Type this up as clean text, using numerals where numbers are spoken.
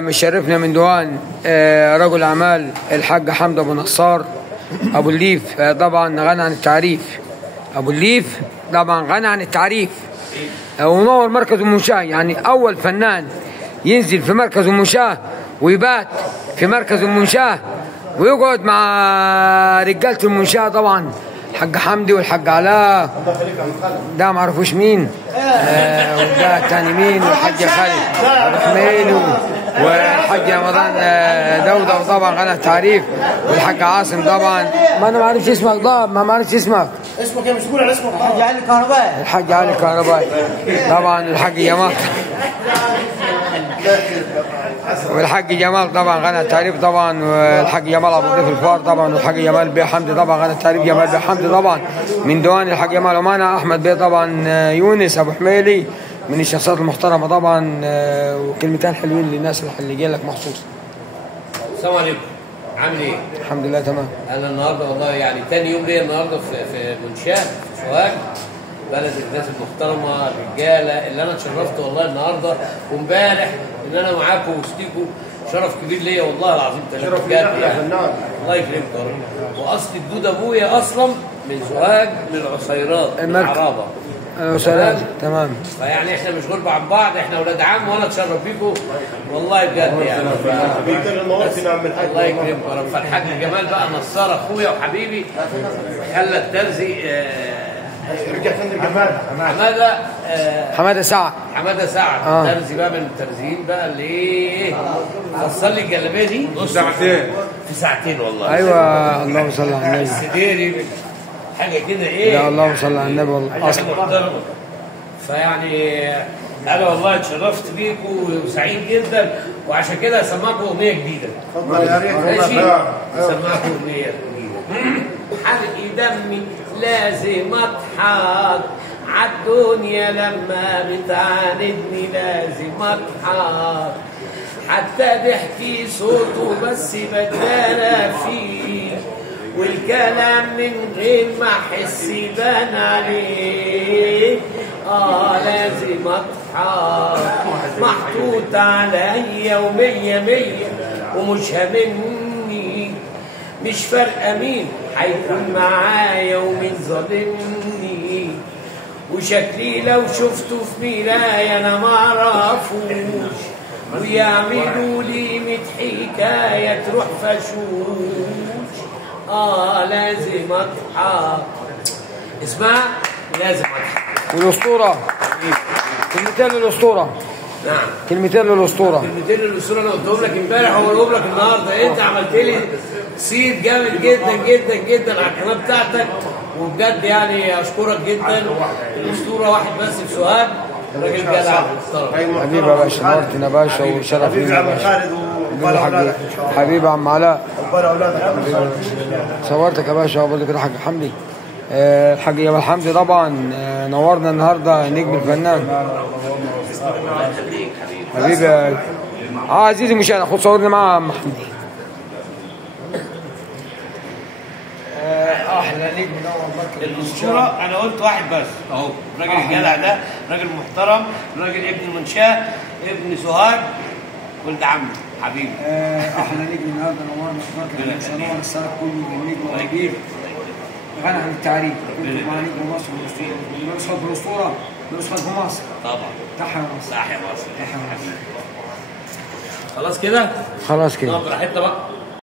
مشرفنا من ديوان رجل اعمال الحاج حمد ابو نصار ابو الليف. طبعا غني عن التعريف. ابو الليف طبعا غني عن التعريف ونور مركز المنشاه، يعني اول فنان ينزل في مركز المنشاه ويبات في مركز المنشاه ويقعد مع رجاله المنشاه. طبعا الحاج حمدي والحاج علاء ده ما عرفوش مين، وده الثاني مين، والحاج خالد ابو حميد والحاج رمضان دوده، وطبعا غنى التعريف، والحاج عاصم. طبعا ما انا ما عرفتش اسمك، ما عرفتش اسمك ايه؟ مش تقول على اسمك؟ الحاج علي الكهربائي. الحاج علي الكهربائي طبعا، الحاج جمال والحاج جمال طبعا غنى التعريف طبعا، والحاج جمال ابو ضيف الفار طبعا، والحاج جمال بيه حمدي طبعا غنى التعريف. جمال بيه حمدي طبعا من ديوان الحاج جمال، ومعنا احمد بيه طبعا يونس ابو حميلي من الشخصيات المحترمه طبعا. وكلمتين حلوين للناس اللي جاي لك مخصوص. السلام عليكم، عامل ايه؟ الحمد لله تمام. انا النهارده والله يعني تاني يوم ليا النهارده في منشاه في سوهاج، بلد الناس المحترمه الرجاله اللي انا اتشرفت والله النهارده وامبارح ان انا معاكم وسطيكم. شرف كبير ليا والله العظيم. شرف بجد يعني. الله يكرمك يا رب. واصل الدود ابويا اصلا من سوهاج، من العصيرات، من العرابه. سلام تمام. فيعني احنا مش غربة عن بعض، احنا اولاد عم، وانا اتشرف بيكم والله بجد يعني. الله يكرمك يا رب. فالحاج جمال بقى نصار اخويا وحبيبي خلى الترزي رجع تاني جمال حماده سعد. حماده سعد ترزي بقى من الترزيين بقى اللي ايه فصل لي الجلابيه دي في ساعتين والله. ايوه اللهم صل على النبي. السديري حاجه كده ايه. يا اللهم صل على النبي والله. فيعني انا والله اتشرفت بيكم وسعيد جدا، وعشان كده هسمعكم اغنيه جديده. اتفضل يا ريت. ماشي، هسمعكم اغنيه جديده. حلق دمي لازم اضحك عالدنيا لما بتعاندني، لازم اضحك حتى ضحكي صوته بس بدانا فيه، والكلام من غير ما احس يبان عليه. لازم اضحك محطوط عليا ومية مية ومش هاممني، مش فارقه مين هيكون معايا ومين ظالمني، وشكلي لو شفته في مراية انا معرفوش، ويعملوا لي 100 حكايه تروح فشوش. لازم اضحك. اسمع، لازم اضحك. والاسطوره كلمتين للاسطوره. نعم، كلمتين للاسطوره. كلمتين للاسطوره انا قلتهم لك امبارح وهقولهم لك النهارده. انت عملت لي صيت جامد جدا جدا جدا على القناه بتاعتك، وبجد يعني اشكرك جدا. الاسطوره واحد بس في سوهاج، راجل جدع محترم. حبيبي يا باشا، نورتنا يا باشا وشرف لينا يا باشا. حبيبي عم علاء، صورتك يا باشا وبقول لك الحاج حمدي. الحاج جمال حمدي طبعا نورنا النهارده، نجم الفنان. حبيبي عزيزي المشاهد، خد صورني مع عم حمدي. احلى نجم نور مركز الاسطوره. انا قلت واحد بس اهو، الراجل الجدع ده، راجل محترم، راجل ابن المنشاه، ابن سوهاج، ولد عمي حبيبي. احلى نجم النهارده نورنا في مركز المنشاه، نور السنه كله بالنجم وكبير غني عن التعريف. كنت مع نجم مصر والاسطوره، في الاسطوره بنسخه في مصر طبعا. تحيا مصر، تحيا مصر. تحيا مصر. خلاص كده، خلاص كده براحتنا بقى.